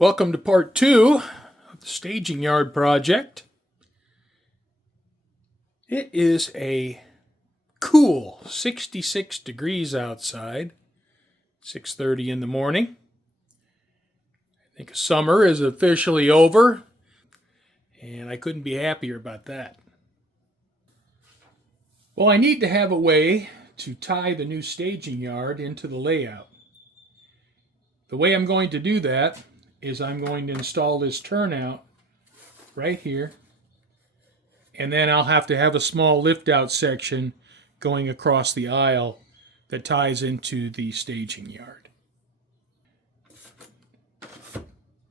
Welcome to part 2 of the staging yard project. It is a cool 66 degrees outside, 6:30 in the morning. I think summer is officially over, and I couldn't be happier about that. Well, I need to have a way to tie the new staging yard into the layout. The way I'm going to do that is I'm going to install this turnout right here, and then I'll have to have a small lift out section going across the aisle that ties into the staging yard.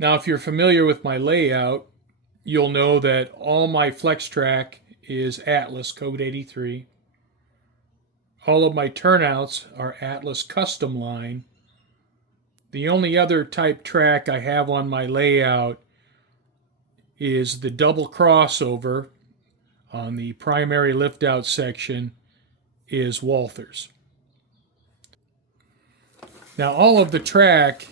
Now, if you're familiar with my layout, you'll know that all my flex track is Atlas Code 83. All of my turnouts are Atlas Custom Line. The only other type track I have on my layout is the double crossover on the primary lift out section is Walthers. Now, all of the track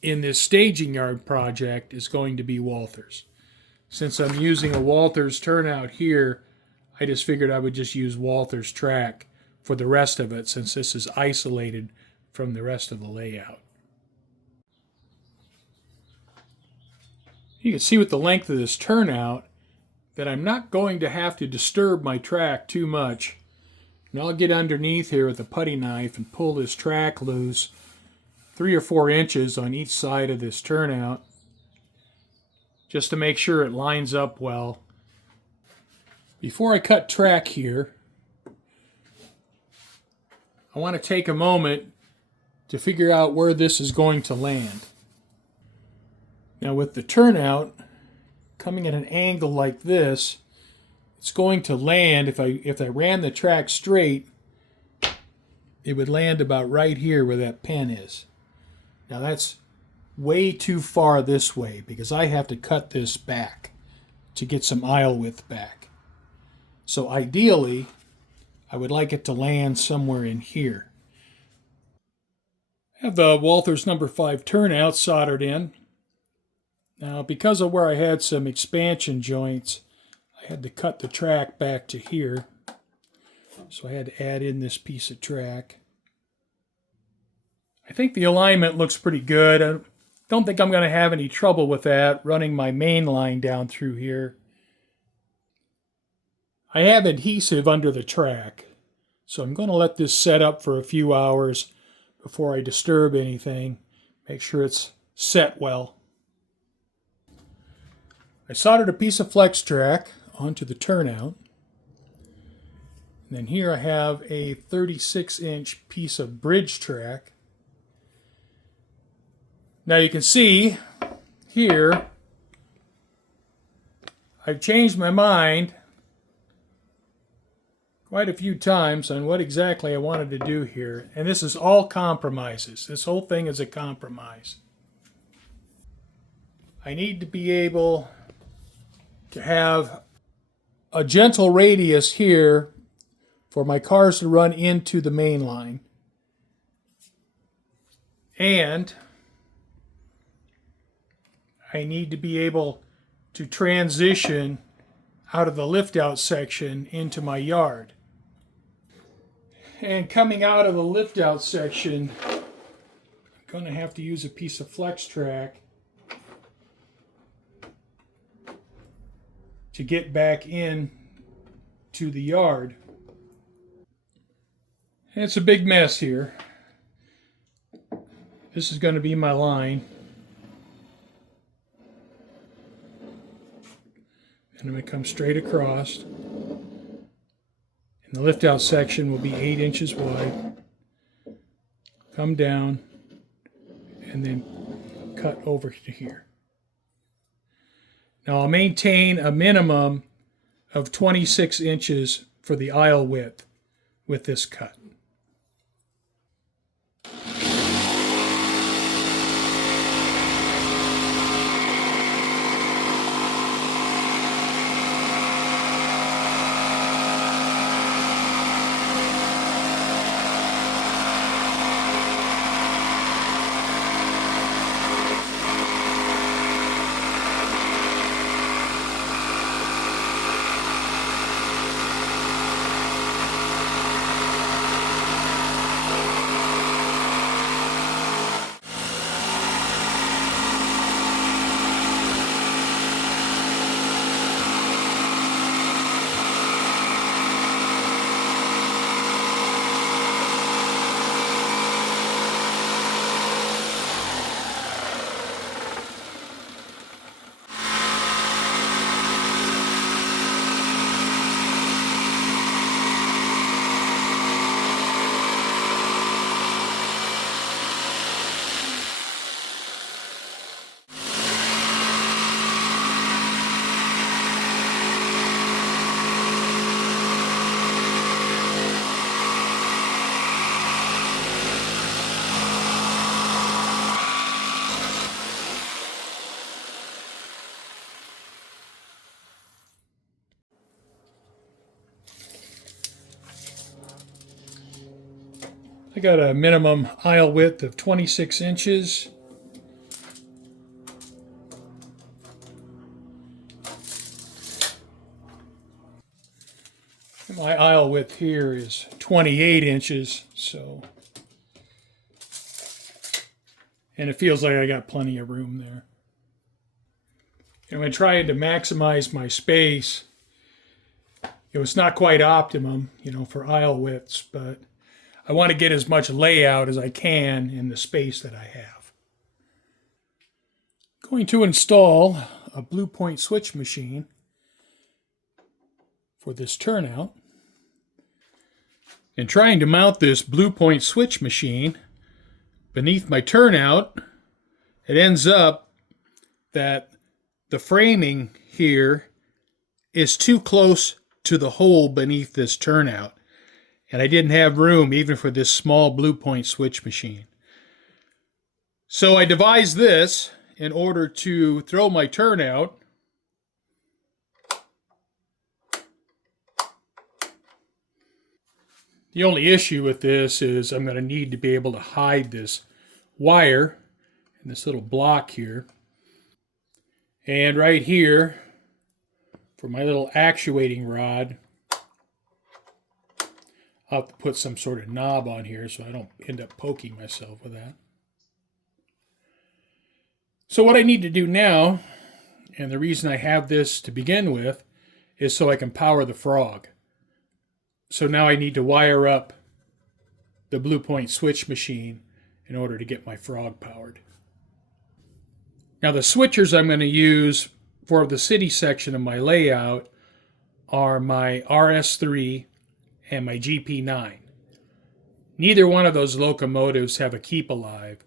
in this staging yard project is going to be Walthers. Since I'm using a Walthers turnout here, I just figured I would just use Walthers track for the rest of it, since this is isolated from the rest of the layout. You can see with the length of this turnout that I'm not going to have to disturb my track too much. And I'll get underneath here with a putty knife and pull this track loose 3 or 4 inches on each side of this turnout, just to make sure it lines up well. Before I cut track here, I want to take a moment to figure out where this is going to land. Now, with the turnout coming at an angle like this, it's going to land, if I ran the track straight, it would land about right here where that pin is. Now, that's way too far this way because I have to cut this back to get some aisle width back. So ideally, I would like it to land somewhere in here. I have the Walthers number 5 turnout soldered in. Now, because of where I had some expansion joints, I had to cut the track back to here. So I had to add in this piece of track. I think the alignment looks pretty good. I don't think I'm going to have any trouble with that, running my main line down through here. I have adhesive under the track, so I'm going to let this set up for a few hours before I disturb anything. Make sure it's set well. I soldered a piece of flex track onto the turnout. And then here I have a 36-inch piece of bridge track. Now you can see here, I've changed my mind quite a few times on what exactly I wanted to do here. And this is all compromises. This whole thing is a compromise. I need to be able to have a gentle radius here for my cars to run into the main line. And I need to be able to transition out of the lift out section into my yard. And coming out of the lift out section, I'm going to have to use a piece of flex track to get back in to the yard. And it's a big mess here. This is going to be my line. And I'm going to come straight across. And the lift out section will be 8 inches wide. Come down and then cut over to here. Now I'll maintain a minimum of 26 inches for the aisle width with this cut. got a minimum aisle width of 26 inches. My aisle width here is 28 inches, and it feels like I got plenty of room there. And when trying to maximize my space, it's not quite optimum, for aisle widths, but I want to get as much layout as I can in the space that I have. Going to install a Bluepoint Switch Machine for this turnout. And trying to mount this Bluepoint Switch Machine beneath my turnout, it ends up that the framing here is too close to the hole beneath this turnout. And I didn't have room even for this small Bluepoint Switch Machine. So I devised this in order to throw my turnout The only issue with this is I'm going to need to be able to hide this wire in this little block here. And right here, for my little actuating rod, I'll have to put some sort of knob on here so I don't end up poking myself with that. So what I need to do now, and the reason I have this to begin with, is so I can power the frog. So now I need to wire up the Bluepoint Switch Machine in order to get my frog powered. Now the switchers I'm going to use for the city section of my layout are my RS3 and my GP9. Neither one of those locomotives have a keep alive,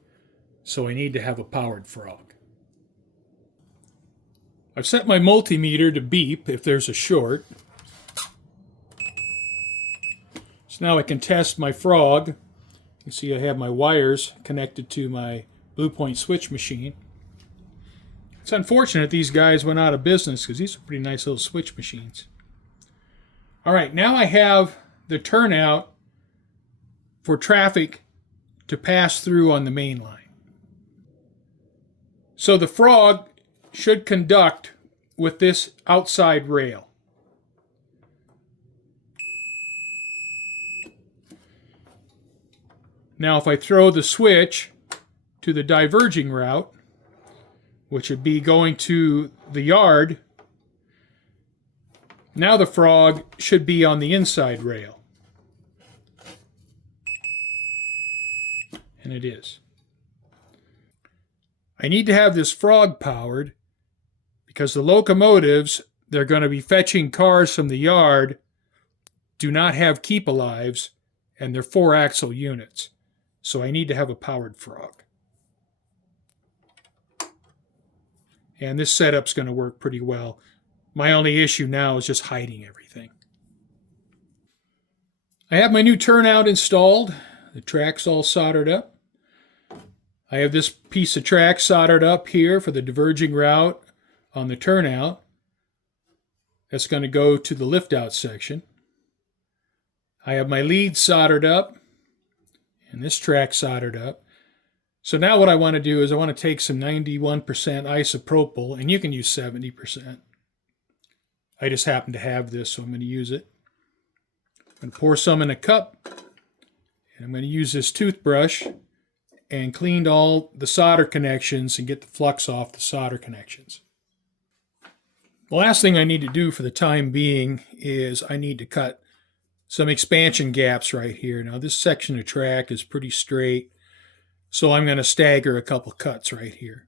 so I need to have a powered frog. I've set my multimeter to beep if there's a short. So now I can test my frog. You can see I have my wires connected to my Bluepoint Switch Machine. It's unfortunate these guys went out of business because these are pretty nice little switch machines. All right, now I have the turnout for traffic to pass through on the main line. So the frog should conduct with this outside rail. Now if I throw the switch to the diverging route, which would be going to the yard, now the frog should be on the inside rail. And it is. I need to have this frog powered because the locomotives they're going to be fetching cars from the yard do not have keep-alives, and they're 4-axle units. So I need to have a powered frog. And this setup's going to work pretty well. My only issue now is just hiding everything. I have my new turnout installed. The track's all soldered up. I have this piece of track soldered up here for the diverging route on the turnout. That's going to go to the lift-out section. I have my lead soldered up and this track soldered up. So now what I want to do is I want to take some 91% isopropyl, and you can use 70%. I just happen to have this, so I'm going to use it. I'm going to pour some in a cup, and I'm going to use this toothbrush and clean all the solder connections and get the flux off the solder connections. The last thing I need to do for the time being is I need to cut some expansion gaps right here. Now this section of track is pretty straight, so I'm going to stagger a couple cuts right here.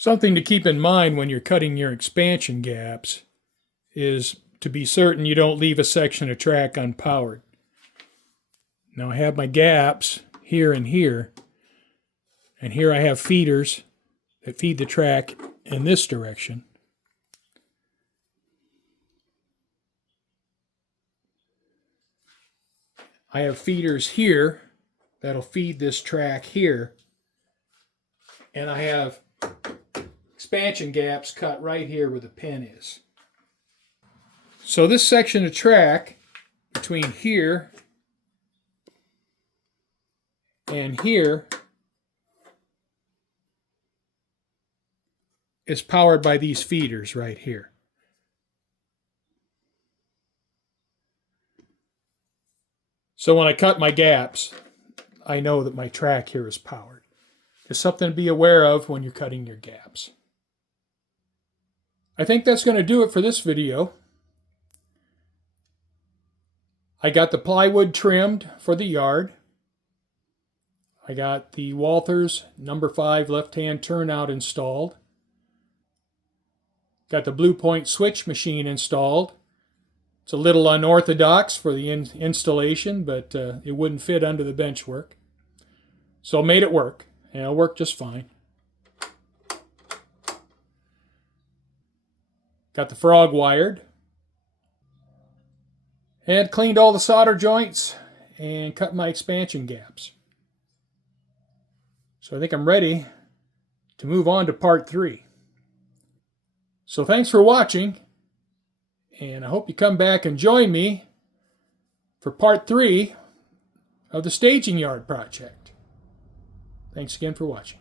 Something to keep in mind when you're cutting your expansion gaps is to be certain you don't leave a section of track unpowered. Now I have my gaps here, and here I have feeders that feed the track in this direction. I have feeders here that'll feed this track here. And I have expansion gaps cut right here where the pin is. So this section of track between here and here is powered by these feeders right here. So when I cut my gaps, I know that my track here is powered. It's something to be aware of when you're cutting your gaps. I think that's going to do it for this video. I got the plywood trimmed for the yard. I got the Walthers number 5 left-hand turnout installed. Got the Bluepoint Switch Machine installed. It's a little unorthodox for the installation, but it wouldn't fit under the bench work. So I made it work, and it'll work just fine. Got the frog wired. And cleaned all the solder joints and cut my expansion gaps. So I think I'm ready to move on to part 3. So thanks for watching, and I hope you come back and join me for part 3 of the staging yard project. Thanks again for watching.